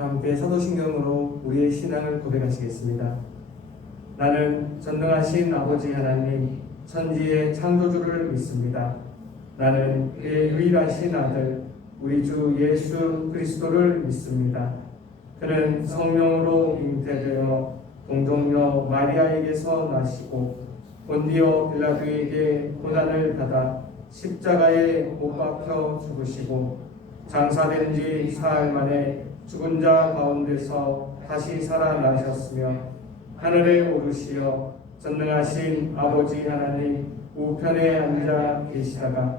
함께 사도신경으로 우리의 신앙을 고백하시겠습니다. 나는 전능하신 아버지 하나님, 천지의 창조주를 믿습니다. 나는 그의 유일하신 아들, 우리 주 예수 그리스도를 믿습니다. 그는 성령으로 잉태되어 동정녀 마리아에게서 나시고 본디오 빌라도에게 고난을 받아 십자가에 못 박혀 죽으시고 장사된 지 사흘 만에 죽은 자 가운데서 다시 살아나셨으며 하늘에 오르시어 전능하신 아버지 하나님 우편에 앉아 계시다가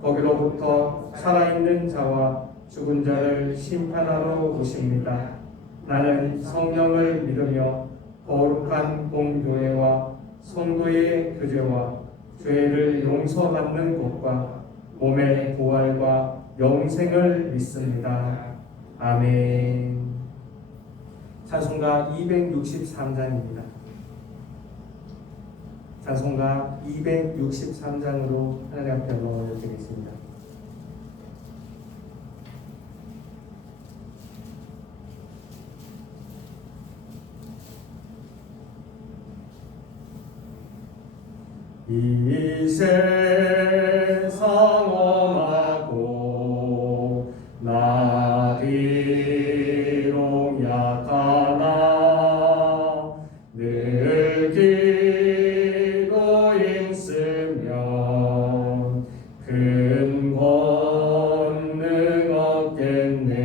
거기로부터 살아있는 자와 죽은 자를 심판하러 오십니다. 나는 성령을 믿으며 거룩한 공교회와 성도의 교제와 죄를 용서받는 것과 몸의 부활과 영생을 믿습니다. 아멘. 찬송가 263장입니다. 찬송가 263장으로 하나님 앞에 올려드리겠습니다. 이 세상 험하고 나 비록 약하나 늘 기도 힘쓰면 큰 권능 얻겠네.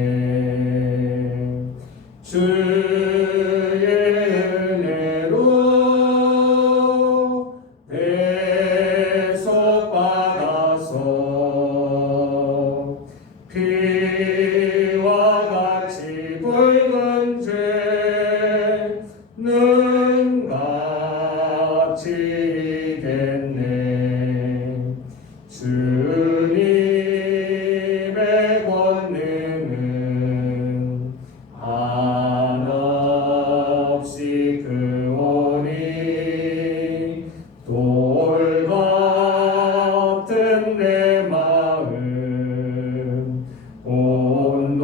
주의 은혜로 대속받아서 피와 같이 붉은 죄는 같이 이겠네. 주님의 권능은 한없이 크오니 돌 같은 내 마음 온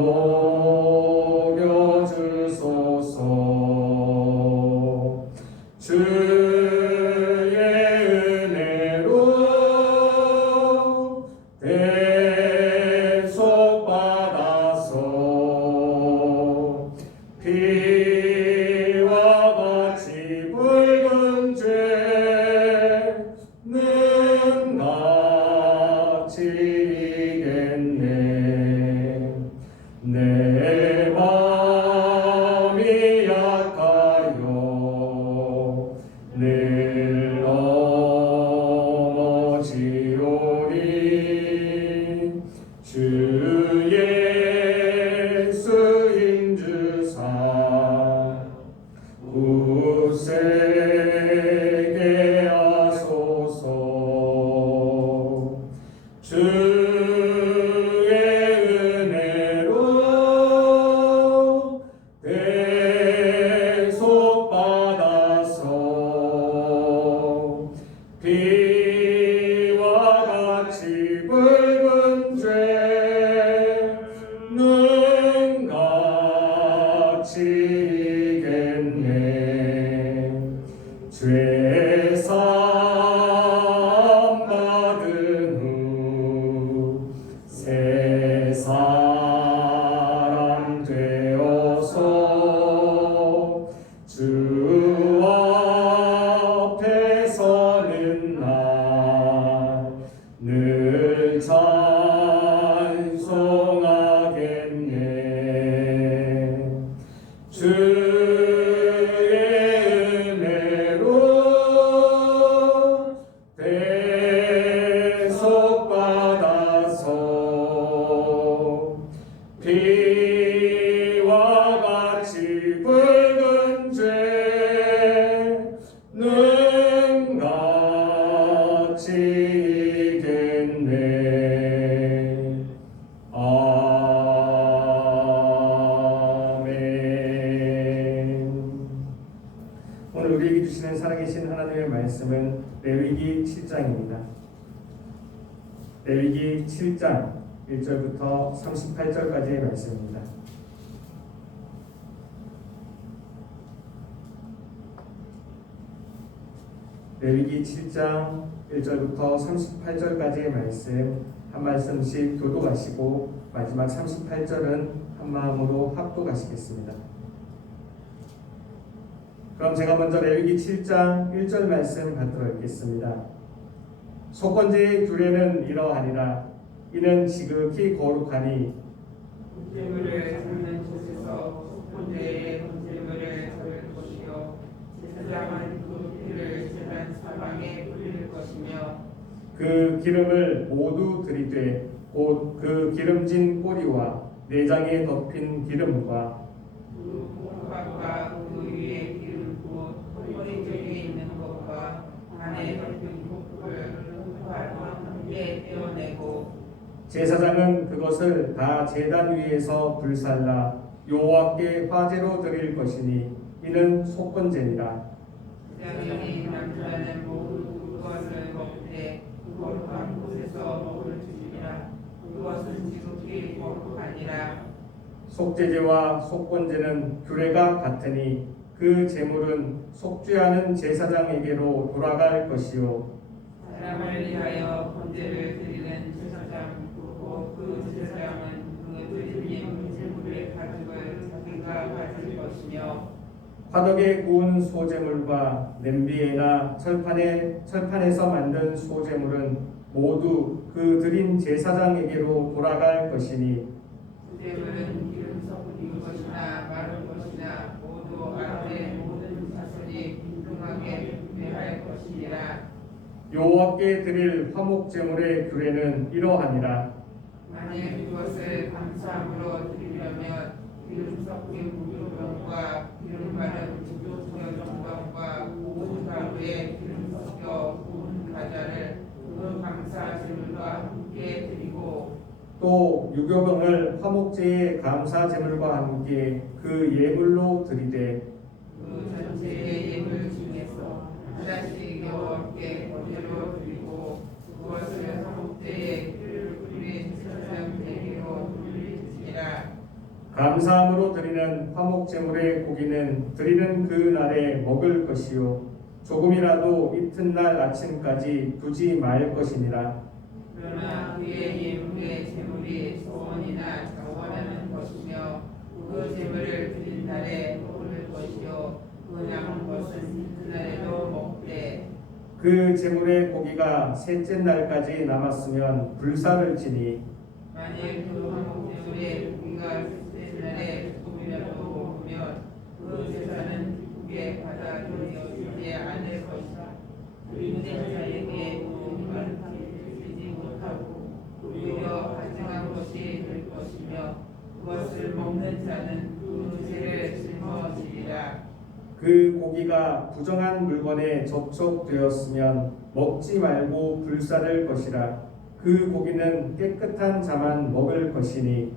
녹여주소서. 주의 은혜로 대속받아서 피와 같이 붉은 죄는 같이 이겠네. 내 맘이 약하여 늘 넘어지오니 주 예수 힘주사 굳세게 하소서. 주의 은혜로 대속받아서 피와 같이 붉은 죄는 같이 이겠네. 죄 사함 받은 후 새 사람 되어서 주 앞에 서는 날 늘 찬송하겠네. 주의 은혜로 대속받아서 피와 같이 붉은 죄는 같이 이겠네. 아멘. 오늘 우리에게 주시는 살아계신 하나님의 말씀은 레위기 7장입니다. 레위기 7장 1절부터 38절까지의 말씀입니다. 레위기 7장 1절부터 38절까지의 말씀 한 말씀씩 교독하시고 마지막 38절은 한 마음으로 합독하시겠습니다. 그럼 제가 먼저 레위기 7장 1절 말씀 받들어 읽겠습니다. 속건제의 규례는 이러하니라. 이는 지극히 거룩하니 번제물을 잡는 곳에서 속건제의 번제물을 잡을 것이요 제사장은 그 피를 제단 사방에 뿌릴 것이며 그 기름을 모두 들이되 곧 그 기름진 꼬리와 내장에 덮인 기름과 그 콩밥과 그 위에 기름 부어 꼬리 쪽에 있는 것과 안에 덮인 콩을 콩밥과 함께 떼어내고 제사장은 그것을 다 제단 위에서 불살라 여호와께 화제로 드릴 것이니 이는 속건제니라. 제사장이 남자는 모두 그것을 먹되 거룩한 곳에서 먹을지니라. 그것은 지극히 거룩하니라. 속죄제와 속건제는 규례가 같으니 그 제물은 속죄하는 제사장에게로 돌아갈 것이요 사람을 위하여 번제를 드리는 제사장 그 제사장은 그 드린 제물의 가죽을 자기가 가질 것이며 화덕에 구운 소제물과 냄비에나 철판에서 만든 소제물은 모두 그 드린 제사장에게로 돌아갈 것이니 제물은 기름 섞인 것이나 마른 것이나 모두 아론의 모든 자손이 빈둥하게 분배할 것이니라. 여호와께 드릴 화목제물의 규례는 이러하니라. 만일 그것을 감사함으로 드리려면 기름 섞인 무교병과 기름 바른 정병과 모든 가루에 기름 섞여 구운 가자를 그 감사 제물과 함께 드리고 또 유교병을 화목제의 감사 제물과 함께 그 예물로 드리되 그 전체의 예물 중에서 하나씩 여호와께 번제로 드리고 그것을 화목제의 피를 뿌린 제사장에게로 돌릴지니라. 감사함으로 드리는 화목제물의 고기는 드리는 그 날에 먹을 것이요 조금이라도 이튿날 아침까지 두지 말 것이니라. 그러나 그의 예물의 제물이 소원이나 자원하는 것이며 그 제물을 드린 날에 먹을 것이요 그 남은 것은 그날에도 먹되 그 제물의 고기가 셋째 날까지 남았으면 불사를 지니 만일 그 화목제물의 고기가 셋째 날에 조금이라도 먹으면 그 제사는 기쁘게 받아들여지지 않을 것이다. 믿는 자에게 고기만 드리지 못하고 오히려 가증한 것이 될 것이며 그것을 먹는 자는 그 죄를 짊어지리라. 그 고기가 부정한 물건에 접촉되었으면 먹지 말고 불사를 것이라. 그 고기는 깨끗한 자만 먹을 것이니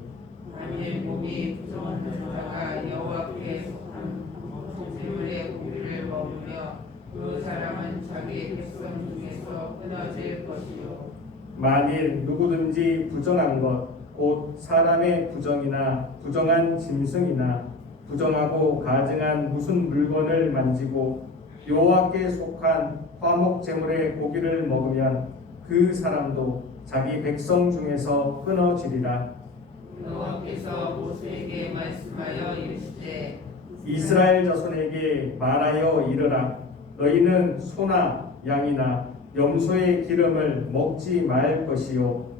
만일 목이 부정한 자가 여호와께 속한 제물의 고기를 먹으며 그 사람은 자기 백성 중에서 끊어질 것이요 만일 누구든지 부정한 것 곧 사람의 부정이나 부정한 짐승이나 부정하고 가증한 무슨 물건을 만지고 여호와께 속한 화목 제물의 고기를 먹으면 그 사람도 자기 백성 중에서 끊어지리라. 여호와께서 모세에게 말씀하여 이르시되 이스라엘 자손에게 말하여 이르라. 너희는 소나 양이나 염소의 기름을 먹지 말 것이요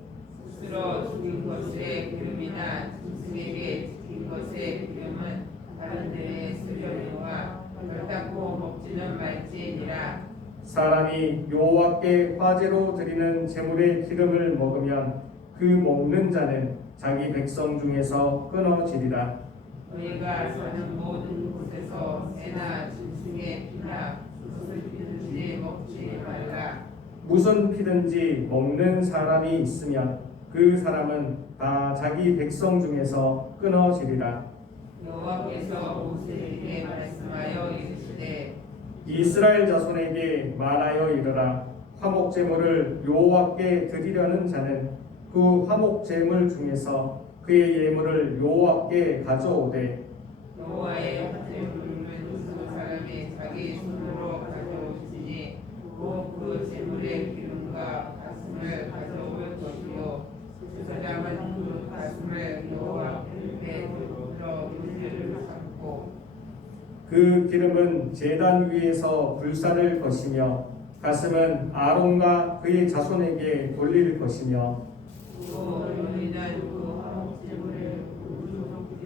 스스로 죽인 것의 기름이나 짐승에게 죽인 것의 기름은 다른 데에 쓰려니와 결단코 먹지는 말지니라. 사람이 여호와께 화제로 드리는 제물의 기름을 먹으면 그 먹는 자는 자기 백성 중에서 끊어지리라. 너희가 사는 모든 곳에서 새나 짐승의 피나 무슨 피든지 먹지 말라. 무슨 피든지 먹는 사람이 있으면 그 사람은 다 자기 백성 중에서 끊어지리라. 여호와께서 모세에게 말씀하여 이르시되 이스라엘 자손에게 말하여 이르라. 화목 제물을 여호와께 드리려는 자는 그 화목 제물 중에서 그의 예물을 여호와께 가져오되 여호와의 화제물은 그 사람이 자기 손으로 가져올지니 곧 제물의 기름과 가슴을 가져올 것이요 제사장은 그 가슴을 여호와 앞에 들어 물질을 삼고 그 기름은 제단 위에서 불사를 것이며 가슴은 아론과 그의 자손에게 돌릴 것이며 또 너희는 그 화목제물을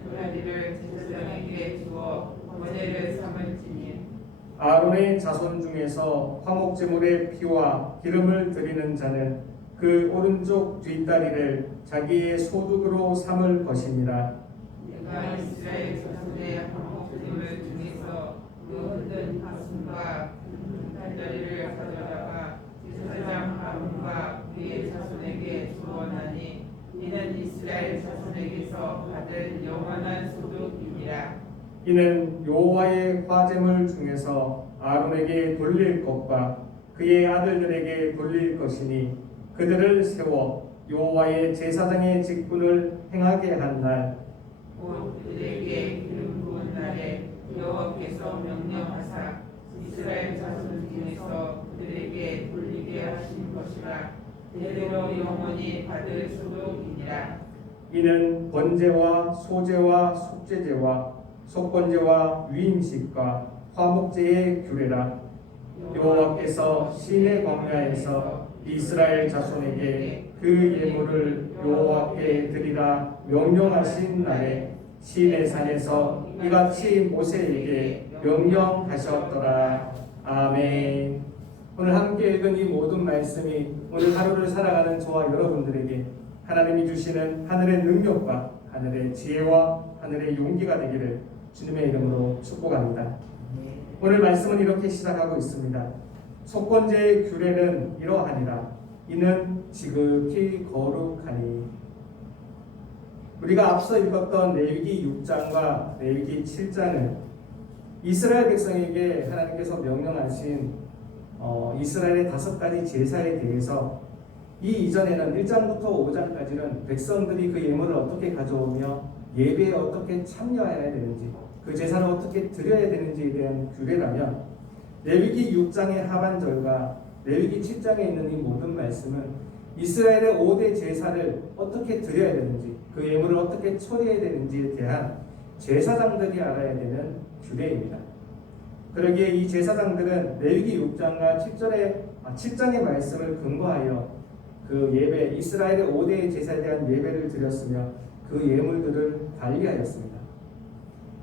두 다리를 제사장에게 주어 번제를 삼을지니 아론의 자손 중에서 화목제물의 피와 기름을 드리는 자는 그 오른쪽 뒷다리를 자기의 소득으로 삼을 것입니다. 내가 이스라엘 자손의 화목제물 중에서 그 흔든 가슴과 다리를 가져다가 제사장 아론과 그의 자손에게 주어나니 이는 이스라엘 자손에게서 받을 영원한 소득이니라. 이는 여호와의 화제물 중에서 아론에게 돌릴 것과 그의 아들들에게 돌릴 것이니 그들을 세워 여호와의 제사장의 직분을 행하게 한 날 곧 그들에게 기름 부은 날에 여호와께서 명령하사 이스라엘 자손 중에서 그들에게 돌리게 하신 것이라. 대대로 영원히 받을 소득이니라. 이는 번제와 소제와 속죄제와 속건제와 위임식과 화목제의 규례라. 여호와께서 시내 광야에서 이스라엘 자손에게 그 예물을 여호와께 드리라 명령하신 날에 시내 산에서 이같이 모세에게 명령하셨더라. 아멘. 오늘 함께 읽은 이 모든 말씀이 오늘 하루를 살아가는 저와 여러분들에게 하나님이 주시는 하늘의 능력과 하늘의 지혜와 하늘의 용기가 되기를 주님의 이름으로 축복합니다. 오늘 말씀은 이렇게 시작하고 있습니다. 속건제의 규례는 이러하니라. 이는 지극히 거룩하니. 우리가 앞서 읽었던 레위기 6장과 레위기 7장은 이스라엘 백성에게 하나님께서 명령하신 이스라엘의 5가지 제사에 대해서 이 이전에는 1장부터 5장까지는 백성들이 그 예물을 어떻게 가져오며 예배에 어떻게 참여해야 되는지 그 제사를 어떻게 드려야 되는지에 대한 규례라면 레위기 6장의 하반절과 레위기 7장에 있는 이 모든 말씀은 이스라엘의 5대 제사를 어떻게 드려야 되는지 그 예물을 어떻게 처리해야 되는지에 대한 제사장들이 알아야 되는 규례입니다. 그러기에 이 제사장들은 레위기 6장과 7장의 말씀을 근거하여 그 예배, 이스라엘의 5대 제사에 대한 예배를 드렸으며 그 예물들을 관리하였습니다.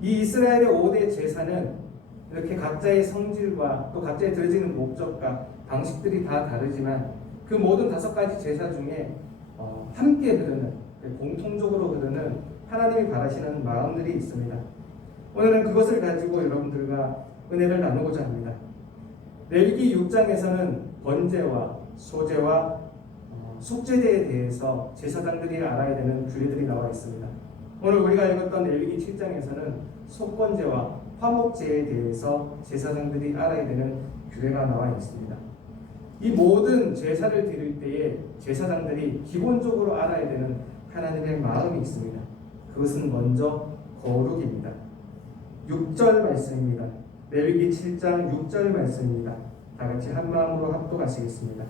이 이스라엘의 5대 제사는 이렇게 각자의 성질과 또 각자의 드려지는 목적과 방식들이 다 다르지만 그 모든 5가지 제사 중에 함께 흐르는, 공통적으로 흐르는 하나님이 바라시는 마음들이 있습니다. 오늘은 그것을 가지고 여러분들과 은혜를 나누고자 합니다. 레위기 6장에서는 번제와 소제와 속죄제에 대해서 제사장들이 알아야 되는 규례들이 나와 있습니다. 오늘 우리가 읽었던 레위기 7장에서는 속건제와 화목제에 대해서 제사장들이 알아야 되는 규례가 나와 있습니다. 이 모든 제사를 드릴 때에 제사장들이 기본적으로 알아야 되는 하나님의 마음이 있습니다. 그것은 먼저 거룩입니다. 6절 말씀입니다. 레위기 7장 6절 말씀입니다. 다 같이 한 마음으로 합독하시겠습니다.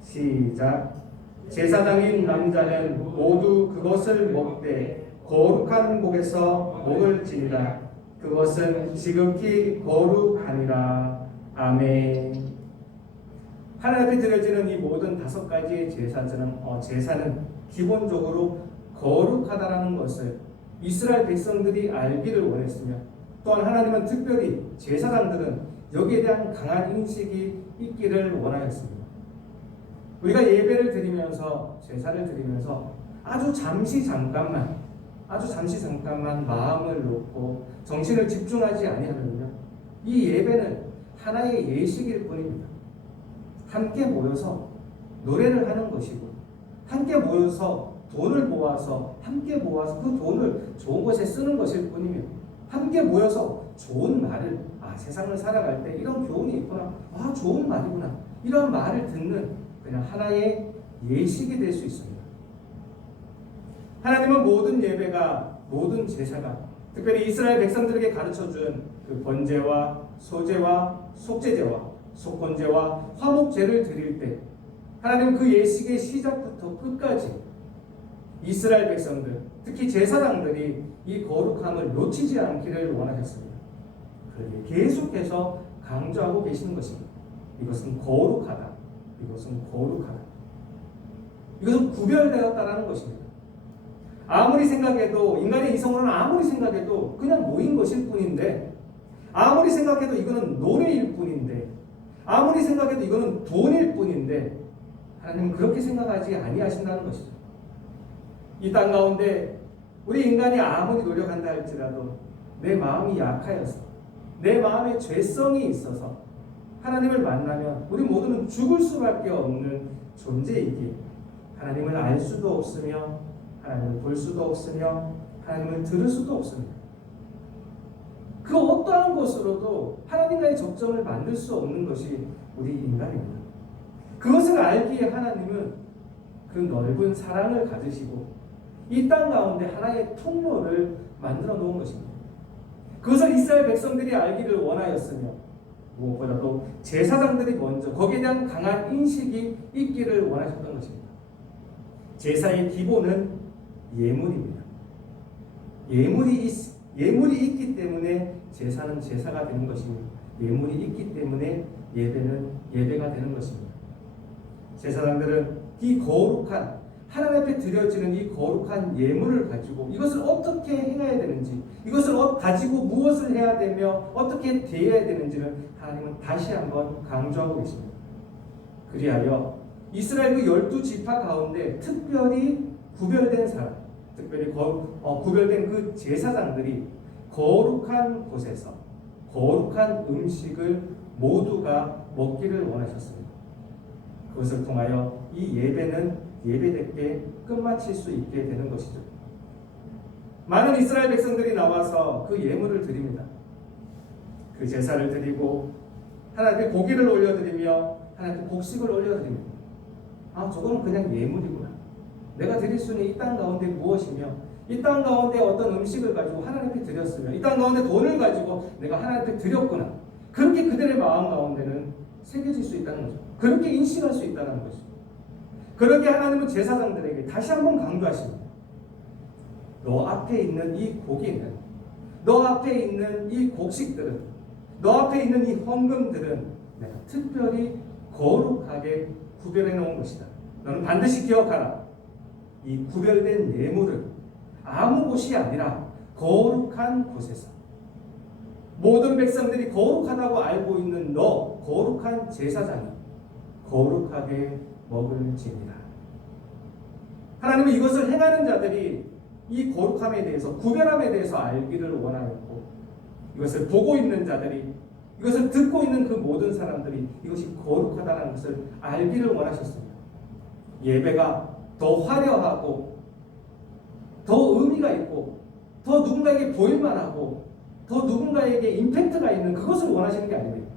시작. 제사장인 남자는 모두 그것을 먹되 거룩한 목에서 목을 지니라. 그것은 지극히 거룩하니라. 아멘. 하나님 앞에 드려지는 이 모든 5가지의 제사는 기본적으로 거룩하다라는 것을 이스라엘 백성들이 알기를 원했으며 또한 하나님은 특별히 제사장들은 여기에 대한 강한 인식이 있기를 원하였습니다. 우리가 예배를 드리면서 제사를 드리면서 아주 잠시 잠깐만 마음을 놓고 정신을 집중하지 아니하면요 이 예배는 하나의 예식일 뿐입니다. 함께 모여서 노래를 하는 것이고 함께 모여서 돈을 모아서 그 돈을 좋은 곳에 쓰는 것일 뿐이며 함께 모여서 좋은 말을 세상을 살아갈 때 이런 교훈이 있구나, 좋은 말이구나 이런 말을 듣는 그냥 하나의 예식이 될 수 있습니다. 하나님은 모든 예배가, 모든 제사가 특별히 이스라엘 백성들에게 가르쳐준 그 번제와 소제와 속죄제와 속건제와 화목제를 드릴 때 하나님 그 예식의 시작부터 끝까지 이스라엘 백성들, 특히 제사장들이 이 거룩함을 놓치지 않기를 원하셨습니다. 그러게 계속해서 강조하고 계시는 것입니다. 이것은 거룩하다. 이것은 거룩하다. 이것은 구별되었다라는 것입니다. 아무리 생각해도 인간의 이성으로는 아무리 생각해도 그냥 모인 것일 뿐인데, 아무리 생각해도 이거는 노래일 뿐인데, 아무리 생각해도 이거는 돈일 뿐인데 하나님은 그렇게 생각하지 아니하신다는 것이죠. 이 땅 가운데 우리 인간이 아무리 노력한다 할지라도 내 마음이 약하여서 내 마음에 죄성이 있어서 하나님을 만나면 우리 모두는 죽을 수밖에 없는 존재이기에 하나님을 알 수도 없으며 하나님을 볼 수도 없으며 하나님을 들을 수도 없습니다. 그 어떠한 것으로도 하나님과의 접점을 만들 수 없는 것이 우리 인간입니다. 그것을 알기에 하나님은 그 넓은 사랑을 가지시고 이 땅 가운데 하나의 통로를 만들어 놓은 것입니다. 그것을 이스라엘 백성들이 알기를 원하였으며 무엇보다도 제사장들이 먼저 거기에 대한 강한 인식이 있기를 원하셨던 것입니다. 제사의 기본은 예물입니다. 예물이 있기 때문에 제사는 제사가 되는 것입니다. 예물이 있기 때문에 예배는 예배가 되는 것입니다. 제사장들은 이 거룩한 하나님 앞에 드려지는 이 거룩한 예물을 가지고 이것을 어떻게 행해야 되는지, 이것을 가지고 무엇을 해야 되며 어떻게 대해야 되는지를 하나님은 다시 한번 강조하고 계십니다. 그리하여 이스라엘 그 12지파 가운데 특별히 구별된 사람, 특별히 구별된 그 제사장들이 거룩한 곳에서 거룩한 음식을 모두가 먹기를 원하셨습니다. 그것을 통하여 이 예배는 예배답게 끝마칠 수 있게 되는 것이죠. 많은 이스라엘 백성들이 나와서 그 예물을 드립니다. 그 제사를 드리고 하나님께 고기를 올려드리며 하나님께 곡식을 올려드립니다. 저거는 그냥 예물이구나. 내가 드릴 수는 이 땅 가운데 무엇이며 이 땅 가운데 어떤 음식을 가지고 하나님께 드렸으며 이 땅 가운데 돈을 가지고 내가 하나님께 드렸구나. 그렇게 그들의 마음 가운데는 새겨질 수 있다는 거죠. 그렇게 인식할 수 있다는 것이죠. 그렇게 하나님은 제사장들에게 다시 한번 강조하십니다. 너 앞에 있는 이 고기는, 너 앞에 있는 이 곡식들은, 너 앞에 있는 이 헌금들은 내가 특별히 거룩하게 구별해 놓은 것이다. 너는 반드시 기억하라. 이 구별된 예물을 아무 곳이 아니라 거룩한 곳에서 모든 백성들이 거룩하다고 알고 있는 너, 거룩한 제사장이 거룩하게 먹을지니라. 하나님은 이것을 행하는 자들이 이 거룩함에 대해서, 구별함에 대해서 알기를 원하였고, 이것을 보고 있는 자들이, 이것을 듣고 있는 그 모든 사람들이 이것이 거룩하다는 것을 알기를 원하셨습니다. 예배가 더 화려하고 더 의미가 있고 더 누군가에게 보일만하고 더 누군가에게 임팩트가 있는 그것을 원하시는 게 아닙니다.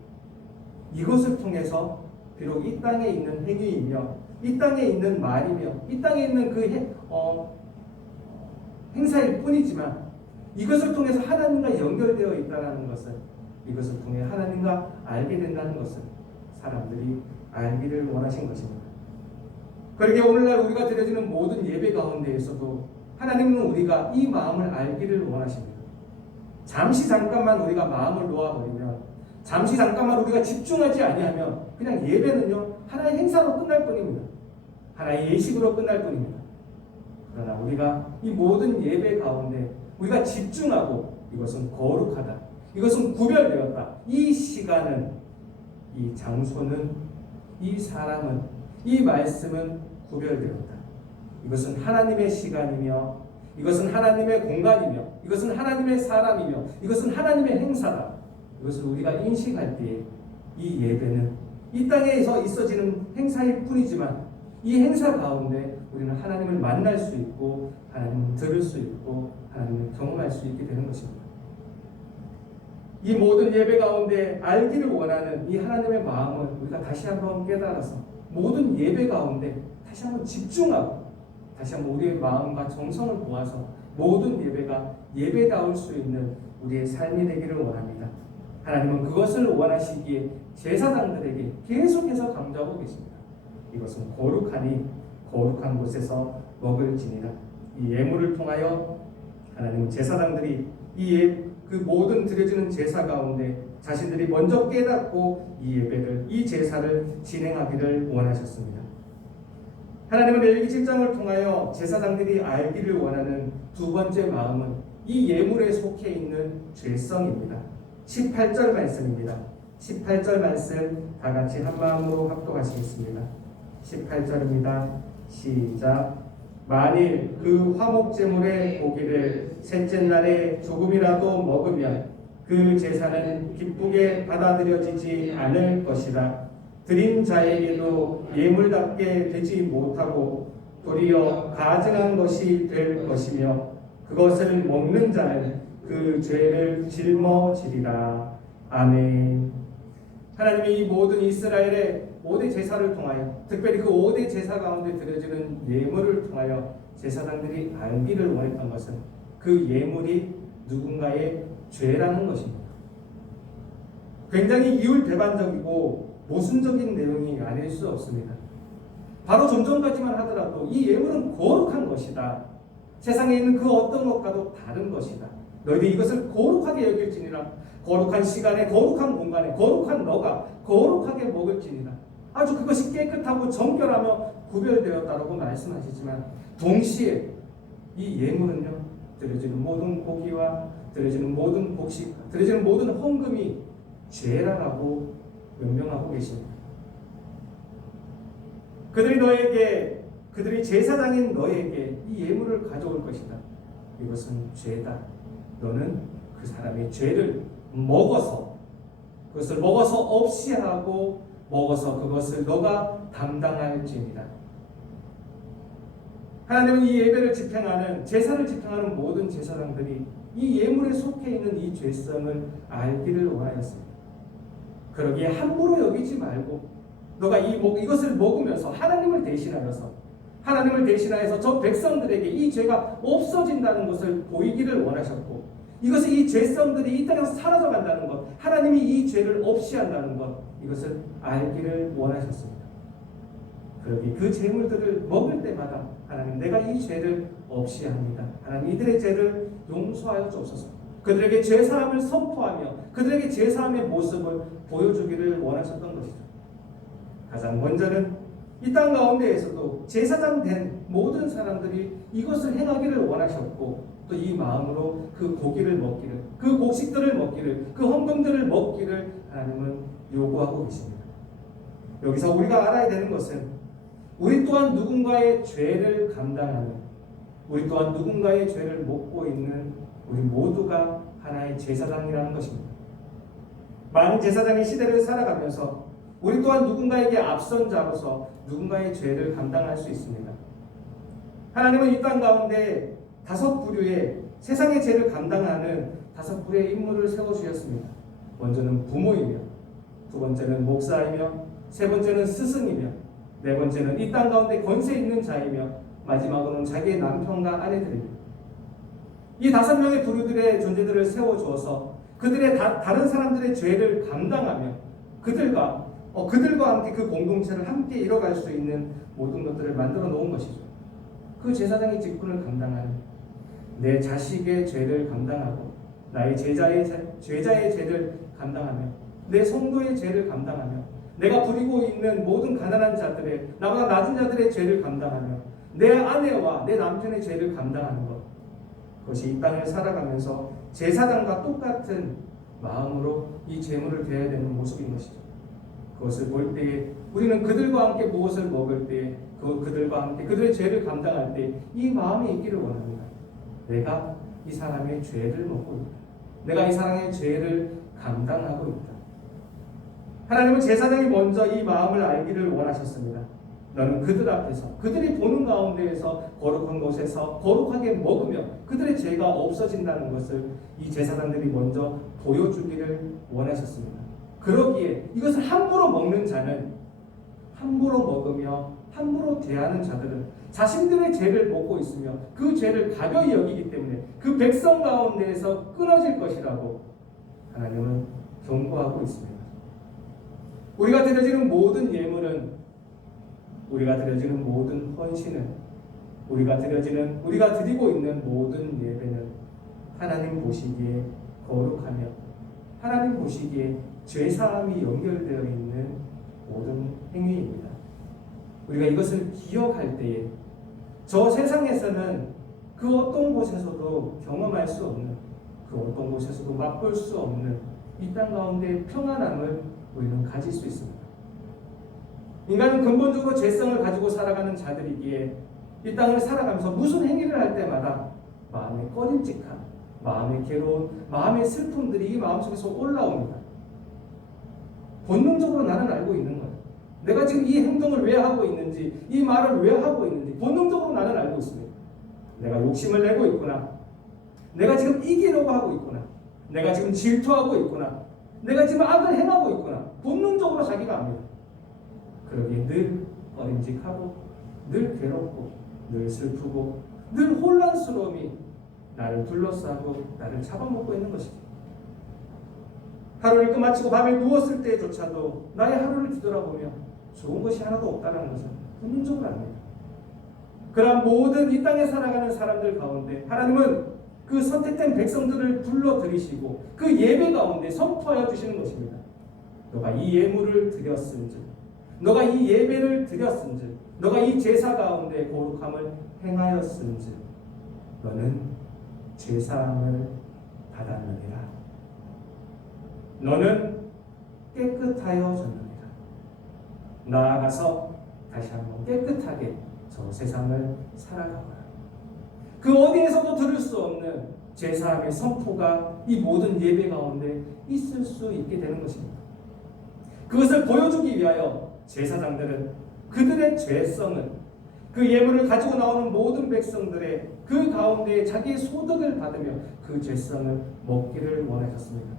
이것을 통해서 비록 이 땅에 있는 행위이며 이 땅에 있는 말이며 이 땅에 있는 그 행사일 뿐이지만 이것을 통해서 하나님과 연결되어 있다는 것을, 이것을 통해 하나님과 알게 된다는 것을 사람들이 알기를 원하신 것입니다. 그러게 오늘날 우리가 드려지는 모든 예배 가운데에서도 하나님은 우리가 이 마음을 알기를 원하십니다. 잠깐만 우리가 마음을 놓아버리면, 잠깐만 우리가 집중하지 아니하면 그냥 예배는요 하나의 행사로 끝날 뿐입니다. 하나의 예식으로 끝날 뿐입니다. 그러나 우리가 이 모든 예배 가운데 우리가 집중하고 이것은 거룩하다, 이것은 구별되었다, 이 시간은, 이 장소는, 이 사람은, 이 말씀은 구별되었다. 이것은 하나님의 시간이며 이것은 하나님의 공간이며 이것은 하나님의 사람이며 이것은 하나님의 행사다. 이것을 우리가 인식할 때에 이 예배는 이 땅에서 있어지는 행사일 뿐이지만 이 행사 가운데 우리는 하나님을 만날 수 있고 하나님을 들을 수 있고 하나님을 경험할 수 있게 되는 것입니다. 이 모든 예배 가운데 알기를 원하는 이 하나님의 마음을 우리가 다시 한번 깨달아서 모든 예배 가운데 다시 한번 집중하고 다시 한번 우리의 마음과 정성을 모아서 모든 예배가 예배다울 수 있는 우리의 삶이 되기를 원합니다. 하나님은 그것을 원하시기에 제사장들에게 계속해서 강조하고 계십니다. 이것은 거룩하니 거룩한 곳에서 먹을지니라. 이 예물을 통하여 하나님은 제사장들이 그 모든 드려지는 제사 가운데 자신들이 먼저 깨닫고 이 예배를, 이 제사를 진행하기를 원하셨습니다. 하나님은 레위기 7장을 통하여 제사장들이 알기를 원하는 두 번째 마음은 이 예물에 속해 있는 죄성입니다. 18절 말씀입니다. 18절 말씀 다 같이 한 마음으로 합독하시겠습니다. 18절입니다. 시작. 만일 그 화목제물의 고기를 셋째 날에 조금이라도 먹으면 그 제사는 기쁘게 받아들여지지 않을 것이라. 드린 자에게도 예물답게 되지 못하고 도리어 가증한 것이 될 것이며 그것을 먹는 자는 그 죄를 짊어지리라. 아멘. 하나님이 이 모든 이스라엘의 5대 제사를 통하여, 특별히 그 5대 제사 가운데 드려지는 예물을 통하여 제사장들이 알기를 원했던 것은 그 예물이 누군가의 죄라는 것입니다. 굉장히 이율배반적이고 모순적인 내용이 아닐 수 없습니다. 바로 좀 전까지만 하더라도 이 예물은 거룩한 것이다. 세상에 있는 그 어떤 것과도 다른 것이다. 너희들이 이것을 거룩하게 여길지니라. 거룩한 시간에, 거룩한 공간에, 거룩한 너가 거룩하게 먹을지니라. 아주 그것이 깨끗하고 정결하며 구별되었다라고 말씀하시지만 동시에 이 예물은요, 드려지는 모든 고기와 드려지는 모든 곡식, 드려지는 모든 헌금이 죄라라고 명명하고 계십니다. 그들이 제사장인 너에게 이 예물을 가져올 것이다. 이것은 죄다. 너는 그 사람의 죄를 먹어서, 그것을 먹어서 없이 하고 먹어서 그것을 너가 담당할지니라. 하나님은 이 예배를 집행하는, 제사를 집행하는 모든 제사장들이 이 예물에 속해 있는 이 죄성을 알기를 원하였습니다. 그러기에 함부로 여기지 말고 너가 이것을 먹으면서 하나님을 대신하여서 저 백성들에게 이 죄가 없어진다는 것을 보이기를 원하셨고, 이것이 이 죄성들이 이 땅에서 사라져간다는 것, 하나님이 이 죄를 없이 한다는 것, 이것을 알기를 원하셨습니다. 그러기 그 제물들을 먹을 때마다 하나님, 내가 이 죄를 없이 합니다. 하나님, 이들의 죄를 용서하여 주옵소서. 그들에게 죄사함을 선포하며 그들에게 죄사함의 모습을 보여주기를 원하셨던 것이죠. 가장 먼저는 이 땅 가운데에서도 제사장 된 모든 사람들이 이것을 행하기를 원하셨고, 또 이 마음으로 그 고기를 먹기를, 그 곡식들을 먹기를, 그 헌금들을 먹기를 하나님은 요구하고 계십니다. 여기서 우리가 알아야 되는 것은 우리 또한 누군가의 죄를 감당하는, 우리 또한 누군가의 죄를 먹고 있는 우리 모두가 하나의 제사장이라는 것입니다. 많은 제사장의 시대를 살아가면서 우리 또한 누군가에게 앞선 자로서 누군가의 죄를 감당할 수 있습니다. 하나님은 이 땅 가운데 5부류의 세상의 죄를 감당하는 5부류의 인물을 세워주셨습니다. 먼저는 부모이며, 두 번째는 목사이며, 세 번째는 스승이며, 네 번째는 이 땅 가운데 권세 있는 자이며, 마지막으로는 자기의 남편과 아내들입니다. 이 5명의 부류들의 존재들을 세워주어서 그들의 다른 사람들의 죄를 감당하며 그들과 함께 그 공동체를 함께 이뤄갈 수 있는 모든 것들을 만들어 놓은 것이죠. 그 제사장의 직분을 감당하는, 내 자식의 죄를 감당하고 나의 제자의 죄를 감당하며 내 성도의 죄를 감당하며 내가 부리고 있는 모든 가난한 자들의, 나보다 낮은 자들의 죄를 감당하며 내 아내와 내 남편의 죄를 감당하는 것, 그것이 이 땅을 살아가면서 제사장과 똑같은 마음으로 이 제물을 드려야 되는 모습인 것이죠. 그것을 볼 때에 우리는 그들과 함께 무엇을 먹을 때에 그들과 함께 그들의 죄를 감당할 때 이 마음이 있기를 원합니다. 내가 이 사람의 죄를 먹고 있다. 내가 이 사람의 죄를 감당하고 있다. 하나님은 제사장이 먼저 이 마음을 알기를 원하셨습니다. 너는 그들 앞에서, 그들이 보는 가운데에서 거룩한 곳에서 거룩하게 먹으며 그들의 죄가 없어진다는 것을 이 제사장들이 먼저 보여주기를 원하셨습니다. 그러기에 이것을 함부로 먹는 자는, 함부로 먹으며 함부로 대하는 자들은 자신들의 죄를 먹고 있으며 그 죄를 가벼이 여기기 때문에 그 백성 가운데에서 끊어질 것이라고 하나님은 경고하고 있습니다. 우리가 드려지는 모든 예물은, 우리가 드려지는 모든 헌신은, 우리가 드리고 있는 모든 예배는 하나님 보시기에 거룩하며 하나님 보시기에 죄사함이 연결되어 있는 모든 행위입니다. 우리가 이것을 기억할 때에 저 세상에서는 그 어떤 곳에서도 경험할 수 없는, 그 어떤 곳에서도 맛볼 수 없는 이 땅 가운데 평안함을 우리는 가질 수 있습니다. 인간은 근본적으로 죄성을 가지고 살아가는 자들이기에 이 땅을 살아가면서 무슨 행위를 할 때마다 마음의 꺼림직함, 마음의 괴로움, 마음의 슬픔들이 이 마음속에서 올라옵니다. 본능적으로 나는 알고 있는 거예요. 내가 지금 이 행동을 왜 하고 있는지, 이 말을 왜 하고 있는지 본능적으로 나는 알고 있습니다. 내가 욕심을 내고 있구나. 내가 지금 이기려고 하고 있구나. 내가 지금 질투하고 있구나. 내가 지금 악을 행하고 있구나. 본능적으로 자기가 압니다. 그러기에 늘 꺼림직하고 늘 괴롭고 늘 슬프고 늘 혼란스러움이 나를 둘러싸고 나를 잡아먹고 있는 것이죠. 하루를 끝마치고 밤에 누웠을 때조차도 나의 하루를 뒤돌아보며 좋은 것이 하나도 없다는 것을 본능적으로 압니다. 그러한 모든 이 땅에 살아가는 사람들 가운데 하나님은 그 선택된 백성들을 불러들이시고 그 예배 가운데 선포하여 주시는 것입니다. 너가 이 예물을 드렸은즉, 너가 이 예배를 드렸은즉, 너가 이 제사 가운데 거룩함을 행하였은즉 너는 죄사함을 받았느니라. 너는 깨끗하여졌느니라. 나아가서 다시 한번 깨끗하게 저 세상을 살아가거라. 그 어디에서도 들을 수 없는 제사함의 선포가 이 모든 예배 가운데 있을 수 있게 되는 것입니다. 그것을 보여주기 위하여 제사장들은 그들의 죄성을, 그 예물을 가지고 나오는 모든 백성들의 그 가운데 자기의 소득을 받으며 그 죄성을 먹기를 원하셨습니다.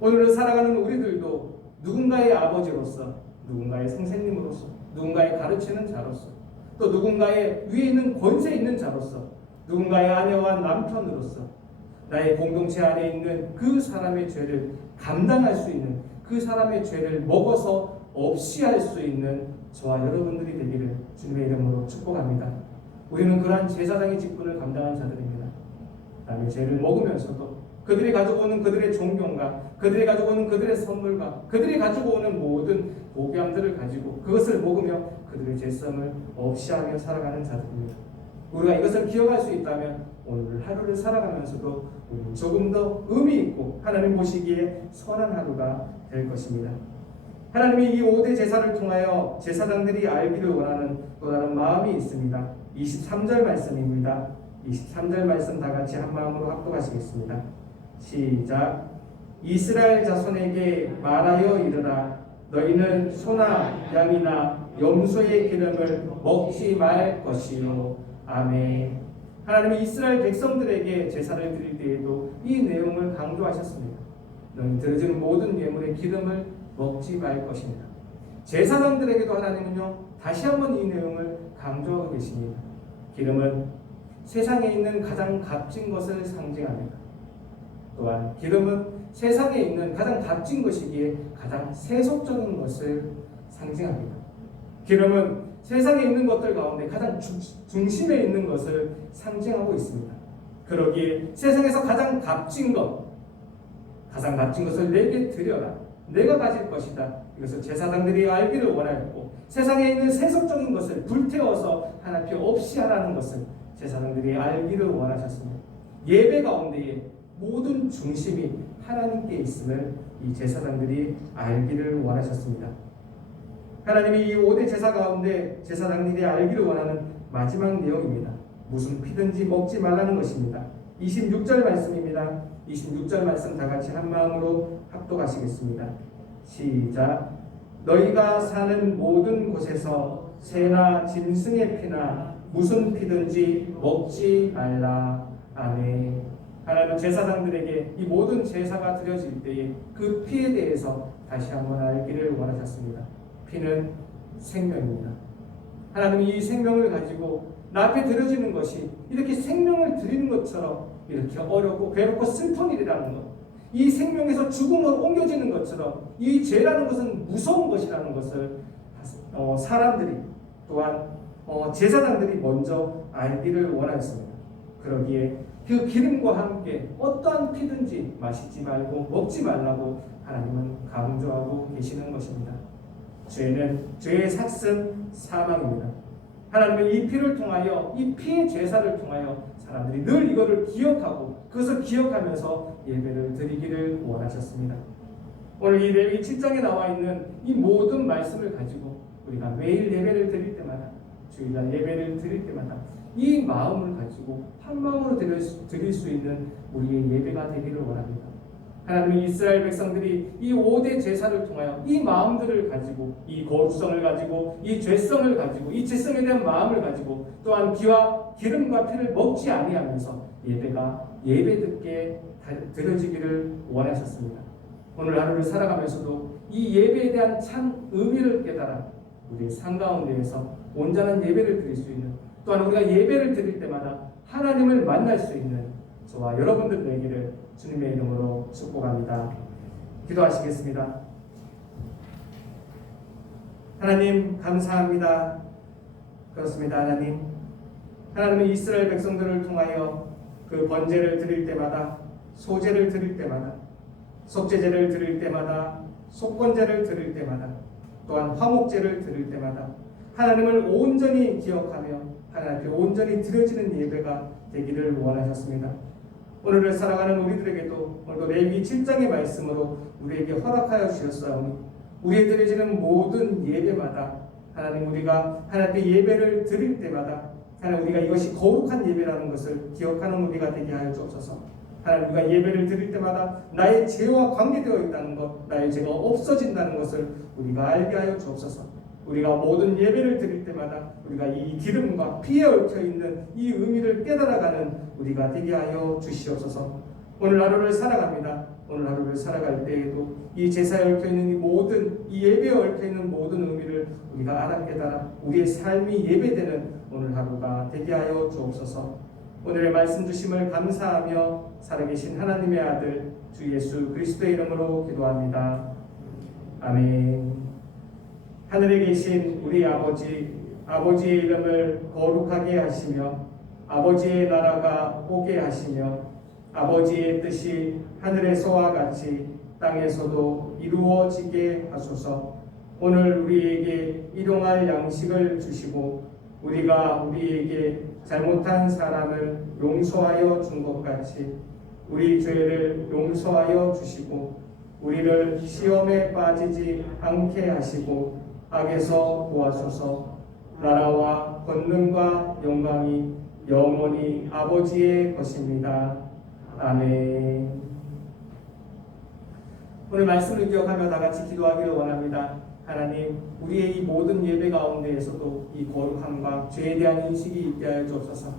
오늘을 살아가는 우리들도 누군가의 아버지로서, 누군가의 선생님으로서, 누군가의 가르치는 자로서, 또 누군가의 위에 있는 권세 있는 자로서, 누군가의 아내와 남편으로서 나의 공동체 안에 있는 그 사람의 죄를 감당할 수 있는, 그 사람의 죄를 먹어서 없이 할 수 있는 저와 여러분들이 되기를 주님의 이름으로 축복합니다. 우리는 그러한 제사장의 직분을 감당한 자들입니다. 남의 죄를 먹으면서도 그들이 가지고 오는 그들의 존경과 그들이 가지고 오는 그들의 선물과 그들이 가지고 오는 모든 보감들을 가지고 그것을 먹으며 그들의 죄성을 없이 하며 살아가는 자들입니다. 우리가 이것을 기억할 수 있다면 오늘 하루를 살아가면서도 우리는 조금 더 의미 있고 하나님 보시기에 선한 하루가 될 것입니다. 하나님이 이 5대 제사를 통하여 제사장들이 알기를 원하는 또 다른 마음이 있습니다. 23절 말씀입니다. 23절 말씀 다 같이 한 마음으로 합독하시겠습니다. 시작. 이스라엘 자손에게 말하여 이르라. 너희는 소나 양이나 염소의 기름을 먹지 말 것이요. 아멘. 하나님이 이스라엘 백성들에게 제사를 드릴 때에도 이 내용을 강조하셨습니다. 너희 드려지는 모든 예물의 기름을 먹지 말 것입니다. 제사장들에게도 하나님은요 다시 한번 이 내용을 강조하고 계십니다. 기름은 세상에 있는 가장 값진 것을 상징합니다. 또한 기름은 세상에 있는 가장 값진 것이기에 가장 세속적인 것을 상징합니다. 기름은 세상에 있는 것들 가운데 가장 중심에 있는 것을 상징하고 있습니다. 그러기에 세상에서 가장 값진 것을 내게 드려라. 내가 가질 것이다. 이것을 제사장들이 알기를 원하였고 세상에 있는 세속적인 것을 불태워서 하나 필요 없이 하라는 것을 제사장들이 알기를 원하셨습니다. 예배 가운데에 모든 중심이 하나님께 있음을 이 제사장들이 알기를 원하셨습니다. 하나님이 이 5대 제사 가운데 제사장들이 알기를 원하는 마지막 내용입니다. 무슨 피든지 먹지 말라는 것입니다. 26절 말씀입니다. 26절 말씀 다 같이 한 마음으로 합독하시겠습니다. 시작. 너희가 사는 모든 곳에서 새나 짐승의 피나 무슨 피든지 먹지 말라. 아멘. 하나님은 제사장들에게 이 모든 제사가 드려질 때에 그 피에 대해서 다시 한번 알기를 원하셨습니다. 피는 생명입니다. 하나님은 이 생명을 가지고 나 앞에 드려지는 것이 이렇게 생명을 드리는 것처럼 이렇게 어렵고 괴롭고 슬픈 일이라는 것, 이 생명에서 죽음으로 옮겨지는 것처럼 이 죄라는 것은 무서운 것이라는 것을 사람들이 또한 제사장들이 먼저 알기를 원하였습니다. 그러기에 그 기름과 함께 어떠한 피든지 마시지 말고 먹지 말라고 하나님은 강조하고 계시는 것입니다. 죄의 삭은 사망입니다. 하나님은 이 피를 통하여, 이 피의 제사를 통하여 사람들이 늘 이거를 기억하고 그것을 기억하면서 예배를 드리기를 원하셨습니다. 오늘 이 레위기 7장에 나와 있는 이 모든 말씀을 가지고 우리가 매일 예배를 드릴 때마다, 주일날 예배를 드릴 때마다 이 마음을 가지고 한 마음으로 드릴 수 있는 우리의 예배가 되기를 원합니다. 하나님은 이스라엘 백성들이 이 5대 제사를 통하여 이 마음들을 가지고, 이 거룩성을 가지고, 이 죄성을 가지고, 이 죄성에 대한 마음을 가지고, 또한 기름과 피를 먹지 아니하면서 예배듣게 드려지기를 원하셨습니다. 오늘 하루를 살아가면서도 이 예배에 대한 참 의미를 깨달아 우리의 삶 가운데에서 온전한 예배를 드릴 수 있는, 또한 우리가 예배를 드릴 때마다 하나님을 만날 수 있는 저와 여러분들 되기를 주님의 이름으로 축복합니다. 기도하시겠습니다. 하나님 감사합니다. 그렇습니다. 하나님은 이스라엘 백성들을 통하여 그 번제를 드릴 때마다, 소제를 드릴 때마다, 속죄제를 드릴 때마다, 속건제를 드릴 때마다, 또한 화목제를 드릴 때마다 하나님을 온전히 기억하며 하나님께 온전히 드려지는 예배가 되기를 원하셨습니다. 오늘을 살아가는 우리들에게도 오늘도 레위기 7장의 말씀으로 우리에게 허락하여 주셨사오니 우리의 드려지는 모든 예배마다 하나님, 우리가 하나님께 예배를 드릴 때마다 하나님, 우리가 이것이 거룩한 예배라는 것을 기억하는 우리가 되게 하여 주옵소서. 하나님, 우리가 예배를 드릴 때마다 나의 죄와 관계되어 있다는 것, 나의 죄가 없어진다는 것을 우리가 알게 하여 주옵소서. 우리가 모든 예배를 드릴 때마다 우리가 이 기름과 피에 얽혀 있는 이 의미를 깨달아가는 우리가 되게 하여 주시옵소서. 오늘 하루를 살아갑니다. 오늘 하루를 살아갈 때에도 이 제사에 얽혀 있는 이 예배에 얽혀 있는 모든 의미를 우리가 알아 깨달아 우리의 삶이 예배되는 오늘 하루가 되게 하여 주옵소서. 오늘의 말씀 주심을 감사하며 살아계신 하나님의 아들 주 예수 그리스도의 이름으로 기도합니다. 아멘. 하늘에 계신 우리 아버지의 이름을 거룩하게 하시며 아버지의 나라가 오게 하시며 아버지의 뜻이 하늘에서와 같이 땅에서도 이루어지게 하소서. 오늘 우리에게 일용할 양식을 주시고 우리가 우리에게 잘못한 사람을 용서하여 준 것 같이 우리 죄를 용서하여 주시고 우리를 시험에 빠지지 않게 하시고 악에서 구하소서. 나라와 권능과 영광이 영원히 아버지의 것입니다. 아멘. 오늘 말씀을 기억하며 다 같이 기도하기를 원합니다. 하나님, 우리의 이 모든 예배 가운데에서도 이 거룩함과 죄에 대한 인식이 있게 하여 주옵소서.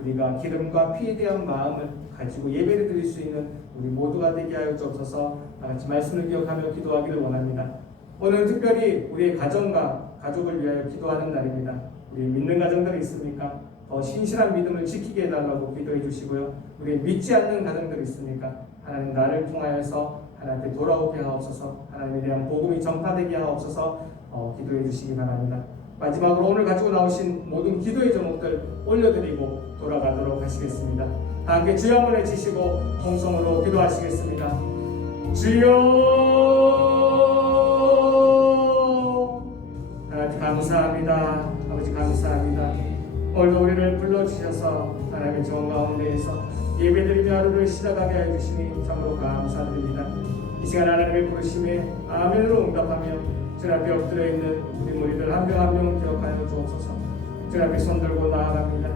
우리가 기름과 피에 대한 마음을 가지고 예배를 드릴 수 있는 우리 모두가 되게 하여 주옵소서. 다 같이 말씀을 기억하며 기도하기를 원합니다. 오늘 특별히 우리의 가정과 가족을 위하여 기도하는 날입니다. 우리 믿는 가정들이 있습니까? 더 신실한 믿음을 지키게 해달라고 기도해 주시고요. 우리 믿지 않는 가정들이 있습니까? 하나님, 나를 통하여서 하나님께 돌아오게 하옵소서. 하나님에 대한 복음이 전파되게 하옵소서. 기도해 주시기 바랍니다. 마지막으로 오늘 가지고 나오신 모든 기도의 제목들 올려드리고 돌아가도록 하시겠습니다. 다 함께 주여 한번 외치시고 통성으로 기도하시겠습니다. 주여, 하나님 감사합니다. 아버지 감사합니다. 오늘도 우리를 불러주셔서 하나님의 정원 가운데에서 예배드리며 하루를 시작하게 하여 주시니 참으로 감사드립니다. 이 시간 하나님의 부르심에 아멘으로 응답하며 주 앞에 엎드려 있는 우리 무리들 한 명 한 명 기억하여 주옵소서. 주 앞에 손들고 나아갑니다.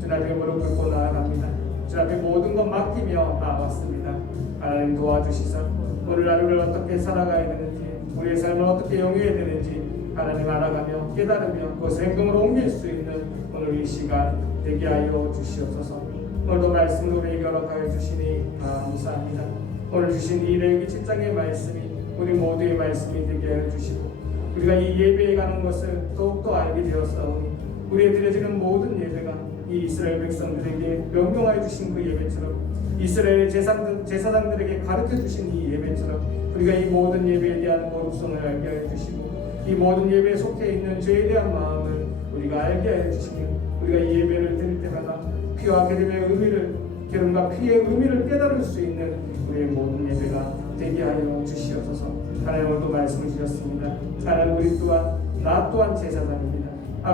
주 앞에 무릎 꿇고 나아갑니다. 주 앞에 모든 것 맡기며 나아왔습니다. 하나님 도와주시사 오늘 하루를 어떻게 살아가야 되는지, 우리의 삶을 어떻게 영위해야 되는지 하나님 알아가며 깨달으며 그것을 행동으로 옮길 수 있는 오늘 이 시간 되게 하여 주시옵소서. 오늘도 말씀을 우리에게 허락하여 주시니 감사합니다. 오늘 주신 이 레위기 7장의 말씀이 우리 모두의 말씀이 되게 하여 주시고 우리가 이 예배에 가는 것을 더욱더 알게 되었사오니 우리의 드려지는 모든 예배가 이 이스라엘 백성들에게 명령하여 주신 그 예배처럼 이 이스라엘 제사장들에게 가르쳐 주신 이 예배처럼 우리가 이 모든 예배에 대한 거룩성을 알게 해 주시고 이 모든 예배에 속해 있는 죄에 대한 마음을 우리가 알게 해 주시며 우리가 이 예배를 드릴 때마다 피와 기름의 의미를 기름과 피의 의미를 깨달을 수 있는 우리의 모든 예배가 되게 하여 주시옵소서. 하나님 오늘도 말씀을 주셨습니다. 하나님 우리 또한 나 또한 제사장입니다.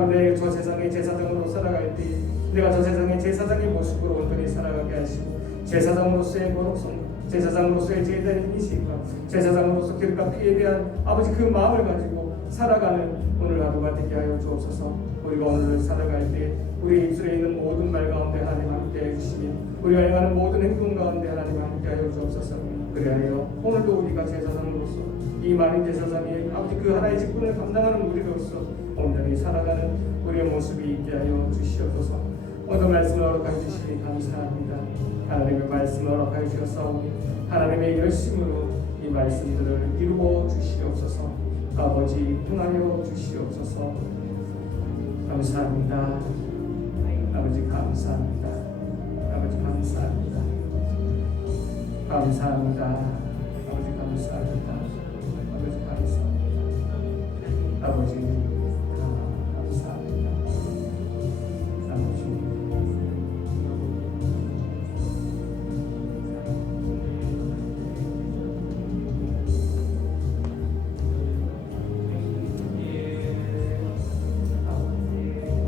내가 저 세상의 제사장으로 살아갈 때 내가 저 세상의 제사장의 모습으로 온전히 살아가게 하시고 제사장으로서의 거룩성, 제사장으로서의 제자의 인식과 제사장으로서 기름과 피에 대한 아버지 그 마음을 가지고 살아가는 오늘 하루가 되게 하여 주옵소서. 우리가 오늘 살아갈 때 우리 입술에 있는 모든 말 가운데 하나님 함께 해주시며 우리가 행하는 모든 행동 가운데 하나님 함께 하여 주옵소서. 그리하여 오늘도 우리가 제사장으로서 이 많은 제사장이 아버지 그 하나의 직분을 감당하는 우리로서 온전히 살아가는 우리의 모습이 있게 하여 주시옵소서. 오늘 말씀을 허락하여 주시니 감사합니다. 하나님의 말씀을 허락하여 주셨사오니 하나님의 열심으로 이 말씀들을 이루어 주시옵소서. 아버지 행하여 주시옵소서. 감사합니다. 아버지 감사합니다. 아버지 감사합니다. 감사합니다. 아버지 감사합니다.